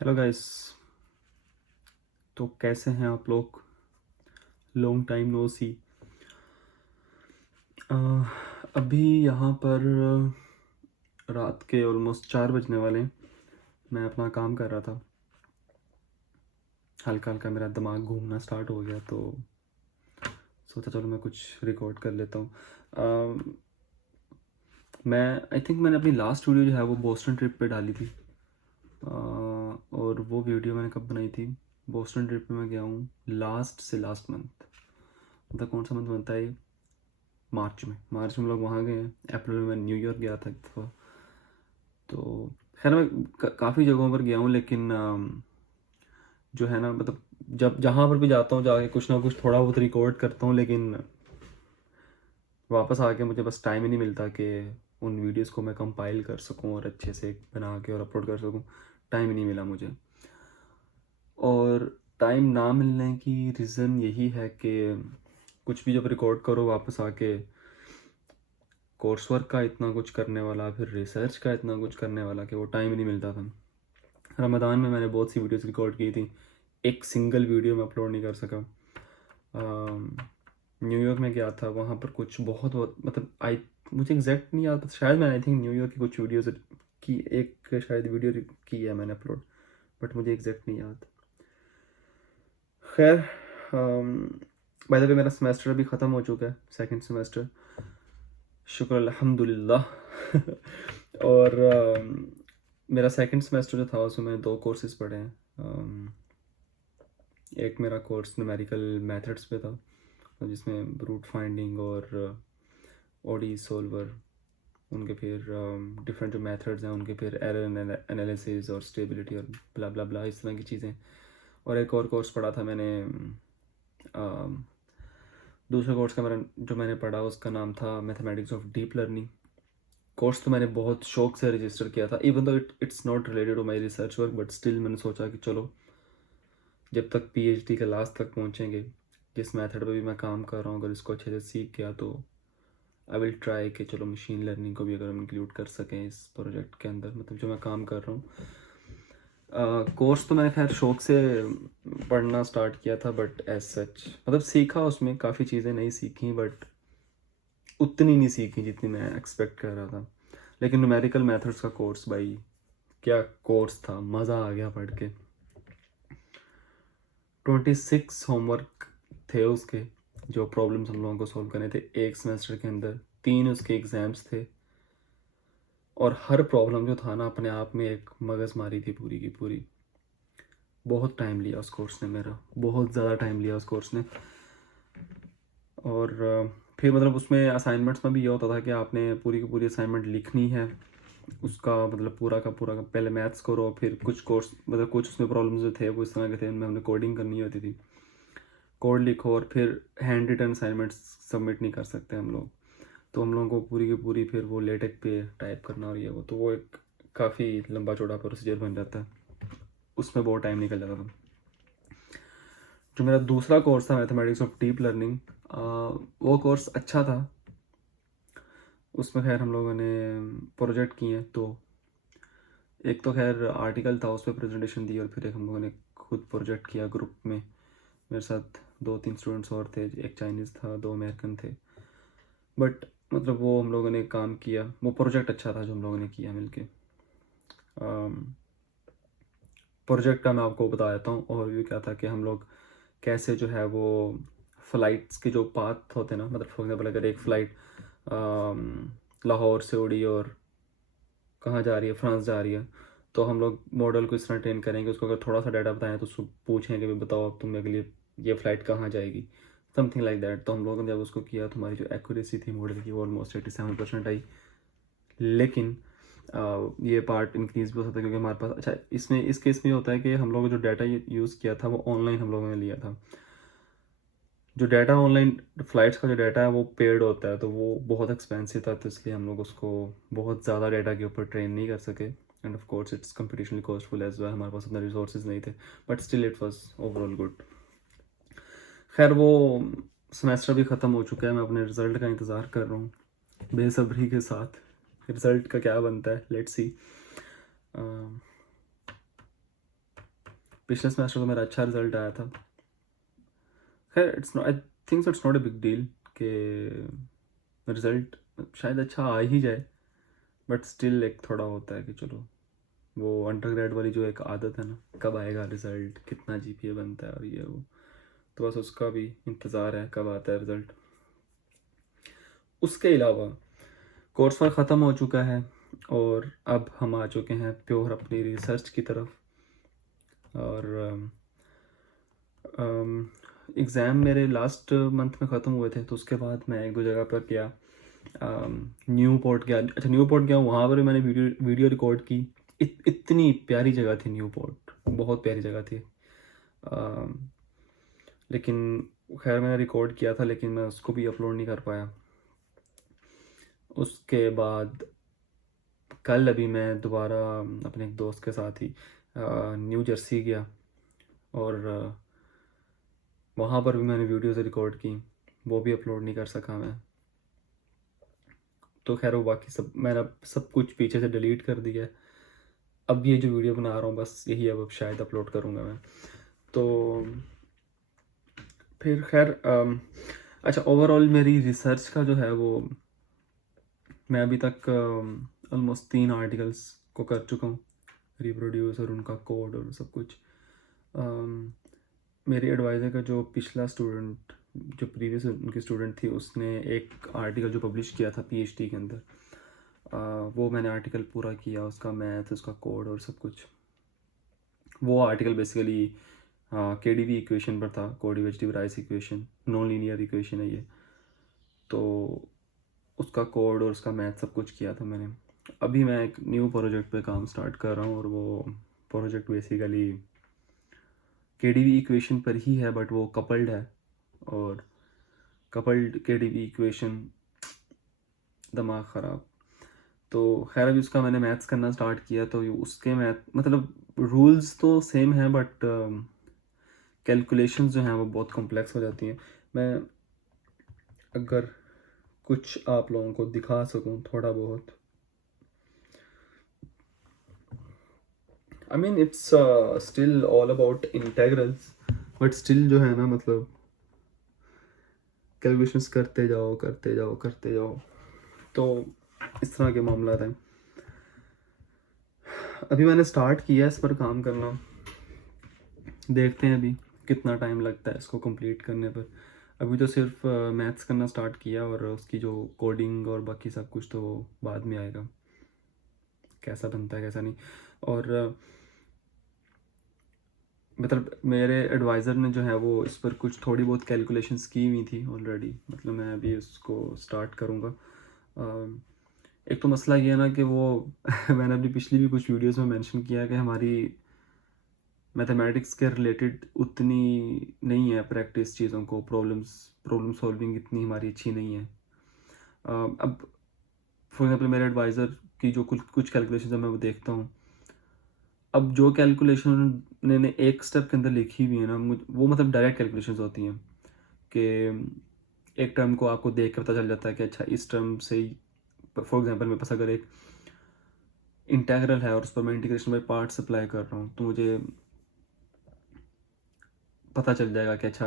Hello guys. तो कैसे हैं आप लोग? लॉन्ग टाइम नो सी। अभी यहाँ पर रात के ऑलमोस्ट 4 बजने वाले हैं। मैं अपना काम कर रहा था। हल्का हल्का मेरा दिमाग घूमना स्टार्ट हो गया, तो सोचा चलो मैं कुछ रिकॉर्ड कर लेता हूँ। मैं आई थिंक मैंने अपनी लास्ट वीडियो जो है वो बोस्टन ट्रिप पे डाली थी। और वो वीडियो मैंने कब बनाई थी? बोस्टन ट्रिप पे मैं गया हूँ लास्ट से लास्ट मंथ। मतलब कौन सा मंथ बनता है ये? मार्च में लोग वहाँ गए हैं। अप्रैल में मैं न्यूयॉर्क गया था एक दफ़ा। तो खैर मैं काफ़ी जगहों पर गया हूँ, लेकिन जो है ना, मतलब जब जहाँ पर भी जाता हूँ जाके कुछ ना कुछ थोड़ा बहुत रिकॉर्ड करता हूँ, लेकिन वापस आके मुझे बस टाइम ही नहीं मिलता कि उन वीडियोस को मैं कंपाइल कर सकूँ और अच्छे से बना के और अपलोड कर सकूँ। टाइम ही नहीं मिला मुझे। और टाइम ना मिलने की रीज़न यही है कि कुछ भी जब रिकॉर्ड करो वापस आके कोर्स वर्क का इतना कुछ करने वाला, फिर रिसर्च का इतना कुछ करने वाला कि वो टाइम ही नहीं मिलता था। रमज़ान में मैंने बहुत सी वीडियोस रिकॉर्ड की थी, एक सिंगल वीडियो में अपलोड नहीं कर सका। न्यूयॉर्क में गया था, वहाँ पर कुछ बहुत बहुत मतलब आई मुझे एग्जैक्ट नहीं याद, शायद मैंने आई थिंक न्यूयॉर्क की कुछ वीडियोस की एक शायद वीडियो की है मैंने अपलोड, बट मुझे एग्जैक्ट नहीं याद। खैर, बाय द वे मेरा सेमेस्टर अभी ख़त्म हो चुका है, सेकंड सेमेस्टर। शुक्र अल्हम्दुलिल्लाह। और मेरा सेकंड सेमेस्टर जो था उसमें मैंने 2 कोर्सेज़ पढ़े हैं। एक मेरा कोर्स न्यूमेरिकल मेथड्स पे था, जिसमें रूट फाइंडिंग और ओडी सॉल्वर, उनके फिर डिफरेंट जो मेथड्स हैं उनके फिर एरर एनालिसिस और स्टेबिलिटी और ब्ला ब्ला ब्ला इस तरह की चीज़ें। और एक और कोर्स पढ़ा था मैंने, दूसरे कोर्स का मेरा जो मैंने पढ़ा उसका नाम था mathematics of deep learning. Course तो मैंने बहुत शौक से रजिस्टर किया था, even though it's not related to my research work, but still मैंने सोचा कि चलो जब तक पीएचडी के लास्ट तक पहुँचेंगे, जिस मेथड पे भी मैं काम कर रहा हूँ अगर इसको अच्छे से सीख गया तो आई विल ट्राई कि चलो मशीन लर्निंग को भी अगर हम इंक्लूड कर सकें इस प्रोजेक्ट के अंदर, मतलब जो मैं काम कर रहा हूँ। कोर्स तो मैंने खैर शौक से पढ़ना स्टार्ट किया था, बट एज सच मतलब सीखा, उसमें काफ़ी चीज़ें नहीं सीखी, बट उतनी नहीं सीखी जितनी मैं एक्सपेक्ट कर रहा था। लेकिन न्यूमेरिकल मेथड्स का कोर्स, भाई क्या कोर्स था, मज़ा आ गया पढ़ के। 26 होमवर्क थे उसके, जो प्रॉब्लम्स हम लोगों को सॉल्व करने थे एक सेमेस्टर के अंदर। 3 उसके एग्ज़ाम्स थे, और हर प्रॉब्लम जो था ना अपने आप में एक मगज़मारी थी पूरी की पूरी। बहुत टाइम लिया उस कोर्स ने मेरा, बहुत ज़्यादा टाइम लिया उस कोर्स ने। और फिर मतलब उसमें असाइनमेंट्स में भी ये होता था कि आपने पूरी की पूरी असाइनमेंट लिखनी है, उसका मतलब पूरा का पूरा पहले मैथ्स करो, फिर कुछ कोर्स मतलब कुछ उसमें प्रॉब्लम्स जो थे वो इस तरह के थे, उनमें हमने कोडिंग करनी होती थी। कोड लिखो और फिर हैंड रिटन असाइनमेंट्स सबमिट नहीं कर सकते हम लोग, तो हम लोगों को पूरी की पूरी फिर वो लेटेक पे टाइप करना, और ये वो, तो वो एक काफ़ी लंबा चौड़ा प्रोसीजर बन जाता है, उसमें बहुत टाइम निकल जाता था। जो मेरा दूसरा कोर्स था मैथमेटिक्स ऑफ डीप लर्निंग, वो कोर्स अच्छा था। उसमें खैर हम लोगों ने प्रोजेक्ट किए, तो एक तो खैर आर्टिकल था उस पर प्रेजेंटेशन दी, और फिर एक हम लोगों ने खुद प्रोजेक्ट किया ग्रुप में। मेरे साथ 2-3 स्टूडेंट्स और थे, एक चाइनीज़ था, 2 अमेरिकन थे। बट मतलब वो हम लोगों ने काम किया, वो प्रोजेक्ट अच्छा था जो हम लोगों ने किया मिलके। प्रोजेक्ट का मैं आपको बता देता हूँ ओवरव्यू क्या था, कि हम लोग कैसे जो है वो फ़्लाइट्स के जो पाथ होते हैं ना, मतलब फॉर एग्जाम्पल अगर एक फ़्लाइट लाहौर से उड़ी और कहाँ जा रही है, फ्रांस जा रही है, तो हम लोग मॉडल को इस तरह ट्रेन करेंगे, उसको अगर थोड़ा सा डाटा बताएं तो उसको पूछेंगे कि बताओ अब तुम मेरे लिए ये फ़्लाइट कहाँ जाएगी, समथिंग लाइक दैट। तो हम लोगों ने जब उसको किया तो हमारी जो एक्यूरेसी थी मॉडल की वो ऑलमोस्ट 87% आई। लेकिन ये पार्ट इंक्रीज़ भी हो सकता है क्योंकि हमारे पास, अच्छा इसमें इस केस में होता है कि हम लोगों ने जो डाटा यूज़ किया था वो ऑनलाइन हम लोगों ने लिया था। जो डाटा ऑनलाइन फ़्लाइट्स का जो डाटा है वो पेड होता है, तो वो बहुत एक्सपेंसिव था, तो इसलिए हम लोग उसको बहुत ज़्यादा डाटा के ऊपर ट्रेन नहीं कर सके। And of course it's computationally costful as well, हमारे पास उतना रिसोर्सेज नहीं थे, but still it was overall good. खैर वो सेमेस्टर भी ख़त्म हो चुका है, मैं अपने रिज़ल्ट का इंतज़ार कर रहा हूँ बेसब्री के साथ। रिज़ल्ट का क्या बनता है, लेट्स सी। पिछले सेमेस्टर तो मेरा अच्छा रिजल्ट आया था। खैर it's not, I think it's not a big deal कि रिजल्ट शायद अच्छा आ ही जाए, बट स्टिल एक थोड़ा होता है कि चलो वो अंडरग्रेड वाली जो एक आदत है ना, कब आएगा रिजल्ट, कितना जीपीए बनता है और ये वो, तो बस उसका भी इंतज़ार है कब आता है रिजल्ट। उसके अलावा कोर्स वर्क ख़त्म हो चुका है और अब हम आ चुके हैं प्योर अपनी रिसर्च की तरफ। और एग्ज़ाम मेरे लास्ट मंथ में ख़त्म हुए थे, तो उसके बाद मैं एक दो जगह पर गया। न्यू पोर्ट गया, अच्छा न्यू पोर्ट गया, वहाँ पर भी मैंने वीडियो रिकॉर्ड की। इतनी प्यारी जगह थी न्यू पोर्ट, बहुत प्यारी जगह थी। अम, लेकिन खैर मैंने रिकॉर्ड किया था, लेकिन मैं उसको भी अपलोड नहीं कर पाया। उसके बाद कल अभी मैं दोबारा अपने एक दोस्त के साथ ही न्यू जर्सी गया और वहाँ पर भी मैंने वीडियोज़ रिकॉर्ड की, वो भी अपलोड नहीं कर सका मैं। तो खैर वो बाकी सब मैंने सब कुछ पीछे से डिलीट कर दिया है। अब ये जो वीडियो बना रहा हूँ बस यही अब शायद अपलोड करूँगा मैं। तो फिर खैर अच्छा, ओवरऑल मेरी रिसर्च का जो है वो मैं अभी तक ऑलमोस्ट 3 आर्टिकल्स को कर चुका हूँ रिप्रोड्यूस और उनका कोड और सब कुछ। मेरी एडवाइज़र का जो पिछला स्टूडेंट, जो प्रीवियस उनकी स्टूडेंट थी, उसने एक आर्टिकल जो पब्लिश किया था पीएचडी के अंदर, वो मैंने आर्टिकल पूरा किया, उसका मैथ, उसका कोड और सब कुछ। वो आर्टिकल बेसिकली केडीवी इक्वेशन पर था, कोडिवेजिटिव राइस इक्वेशन, नॉन लीनियर इक्वेशन है ये। तो उसका कोड और उसका मैथ सब कुछ किया था मैंने। अभी मैं एक न्यू प्रोजेक्ट पे काम स्टार्ट कर रहा हूँ और वो प्रोजेक्ट बेसिकली केडीवी इक्वेशन पर ही है, बट वो कपल्ड है। और कपल्ड केडीवी इक्वेशन, दिमाग ख़राब। तो खैर अभी उसका मैंने मैथ्स करना स्टार्ट किया, तो उसके मैथ मतलब रूल्स तो सेम हैं, बट कैलकुलेशंस जो हैं वो बहुत कॉम्प्लेक्स हो जाती हैं। मैं अगर कुछ आप लोगों को दिखा सकूं थोड़ा बहुत, I mean it's still all about integrals, but still जो है ना, मतलब कैलकुलेशंस करते जाओ करते जाओ करते जाओ, तो इस तरह के मामला हैं। अभी मैंने स्टार्ट किया है इस पर काम करना, देखते हैं अभी कितना टाइम लगता है इसको कंप्लीट करने पर। अभी तो सिर्फ मैथ्स करना स्टार्ट किया और उसकी जो कोडिंग और बाकी सब कुछ तो वो बाद में आएगा, कैसा बनता है कैसा नहीं। और मतलब मेरे एडवाइज़र ने जो है वो इस पर कुछ थोड़ी बहुत कैलकुलेशंस की हुई थी ऑलरेडी, मतलब मैं अभी उसको स्टार्ट करूँगा। एक तो मसला ये है ना कि वो मैंने अपनी पिछली भी कुछ वीडियोस में मेंशन किया है कि हमारी मैथमेटिक्स के रिलेटेड उतनी नहीं है प्रैक्टिस चीज़ों को, प्रॉब्लम सॉल्विंग इतनी हमारी अच्छी नहीं है। अब फॉर एग्जांपल मेरे एडवाइज़र की जो कुछ कुछ कैलकुलेशन है मैं वो देखता हूँ, अब जो कैलकुलेशन उन्होंने एक स्टेप के अंदर लिखी हुई है ना, वो मतलब डायरेक्ट कैलकुलेशंस होती हैं कि एक टर्म को आपको देख कर पता चल जाता है कि अच्छा इस टर्म से, फॉर एग्जांपल मेरे पास अगर एक इंटेग्रल है और उस पर मैं इंटीग्रेशन बाय पार्ट्स अप्लाई कर रहा हूँ, तो मुझे पता चल जाएगा कि अच्छा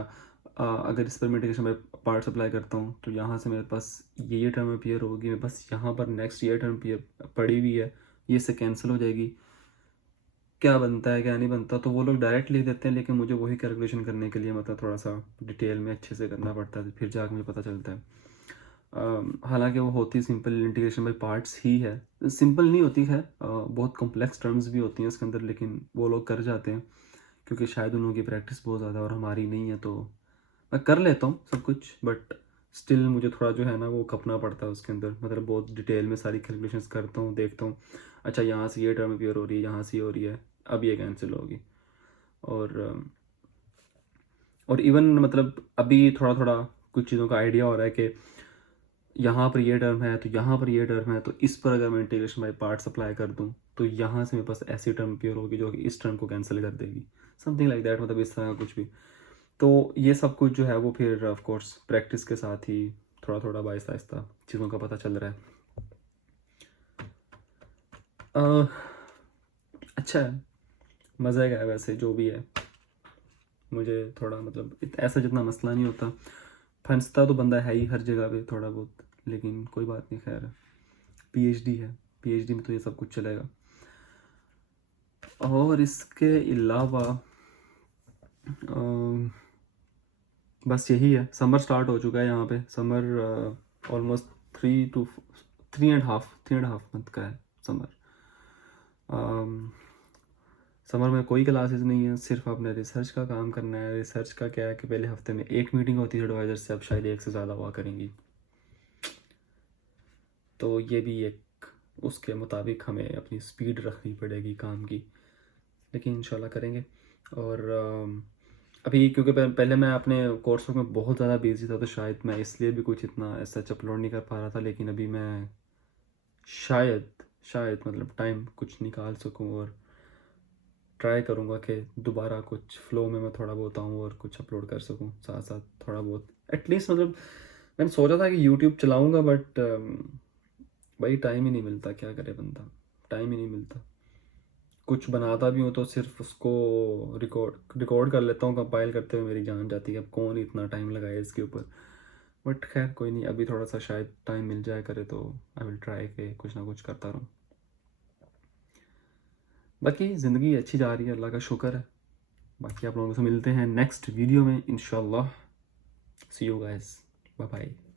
अगर इस पर मैं इंटीग्रेशन बाय पार्ट्स अप्लाई करता हूँ तो यहाँ से मेरे पास ये टर्म अपीयर होगी, मेरे पास यहाँ पर नेक्स्ट ये टर्म अपीयर पड़ी हुई है, ये से कैंसिल हो जाएगी, क्या बनता है क्या नहीं बनता, तो वो लोग डायरेक्ट लिख देते हैं। लेकिन मुझे वही कैलकुलेशन करने के लिए मतलब थोड़ा सा डिटेल में अच्छे से करना पड़ता है, फिर जाकर मुझे पता चलता है। हालांकि वो होती सिंपल इंटीग्रेशन बाय पार्ट्स ही है, सिंपल नहीं होती है, बहुत कॉम्प्लेक्स टर्म्स भी होती हैं इसके अंदर, लेकिन वो लोग कर जाते हैं क्योंकि शायद उन लोगों की प्रैक्टिस बहुत ज़्यादा और हमारी नहीं है। तो मैं कर लेता हूँ सब कुछ, बट स्टिल मुझे थोड़ा जो है ना वो खपना पड़ता है उसके अंदर, मतलब बहुत डिटेल में सारी कैलकुलेशंस करता हूँ, देखता हूँ अच्छा यहाँ से ये टर्म अपीयर हो रही है, यहाँ से ये हो रही है, अब ये कैंसिल होगी। और इवन मतलब अभी थोड़ा थोड़ा कुछ चीज़ों का आइडिया हो रहा है कि यहाँ पर ये टर्म है तो यहाँ पर ये टर्म है, तो इस पर अगर मैं इंटीग्रेशन बाय पार्ट्स अप्लाई कर दूँ तो यहाँ से मेरे पास ऐसी टर्म अपीयर होगी जो कि इस टर्म को कैंसिल कर देगी, समथिंग लाइक दैट, मतलब इस तरह का कुछ भी। तो ये सब कुछ जो है वो फिर ऑफ कोर्स प्रैक्टिस के साथ ही थोड़ा थोड़ा आहिस्ता आहिस्ता चीज़ों का पता चल रहा है। अच्छा है, मज़े का है वैसे जो भी है। मुझे थोड़ा मतलब ऐसा जितना मसला नहीं होता, फंसता तो बंदा है ही हर जगह पे थोड़ा बहुत, लेकिन कोई बात नहीं, खैर पीएचडी है, पीएचडी में तो ये सब कुछ चलेगा। और इसके अलावा बस यही है। समर स्टार्ट हो चुका है यहाँ पे, समर ऑलमोस्ट 3.5 मंथ का है समर। समर में कोई क्लासेस नहीं है, सिर्फ अपने रिसर्च का काम करना है। रिसर्च का क्या है कि पहले हफ्ते में एक मीटिंग होती है एडवाइज़र से, अब शायद एक से ज़्यादा हुआ करेंगी। तो ये भी एक उसके मुताबिक हमें अपनी स्पीड रखनी पड़ेगी काम की, लेकिन इंशाल्लाह करेंगे। और अभी क्योंकि पहले मैं अपने कोर्सों में बहुत ज़्यादा बिजी था, तो शायद मैं इसलिए भी कुछ इतना ऐसा अपलोड नहीं कर पा रहा था। लेकिन अभी मैं शायद मतलब टाइम कुछ निकाल सकूं और ट्राई करूंगा कि दोबारा कुछ फ्लो में मैं थोड़ा बहुत आऊँ और कुछ अपलोड कर सकूं साथ साथ थोड़ा बहुत एटलीस्ट। मतलब मैंने सोचा था कि यूट्यूब चलाऊंगा, बट भाई टाइम ही नहीं मिलता, क्या करे बंदा, टाइम ही नहीं मिलता। कुछ बनाता भी हूँ तो सिर्फ उसको रिकॉर्ड कर लेता हूँ, कंपाइल करते हुए मेरी जान जाती है। अब कौन इतना टाइम लगाए इसके ऊपर, बट खैर कोई नहीं, अभी थोड़ा सा शायद टाइम मिल जाए करे तो आई विल ट्राई के कुछ ना कुछ करता रहूँ। बाकी ज़िंदगी अच्छी जा रही है, अल्लाह का शुक्र है। बाकी आप लोगों से मिलते हैं नेक्स्ट वीडियो में इंशाल्लाह। सी यू गाइस, बाय बाय।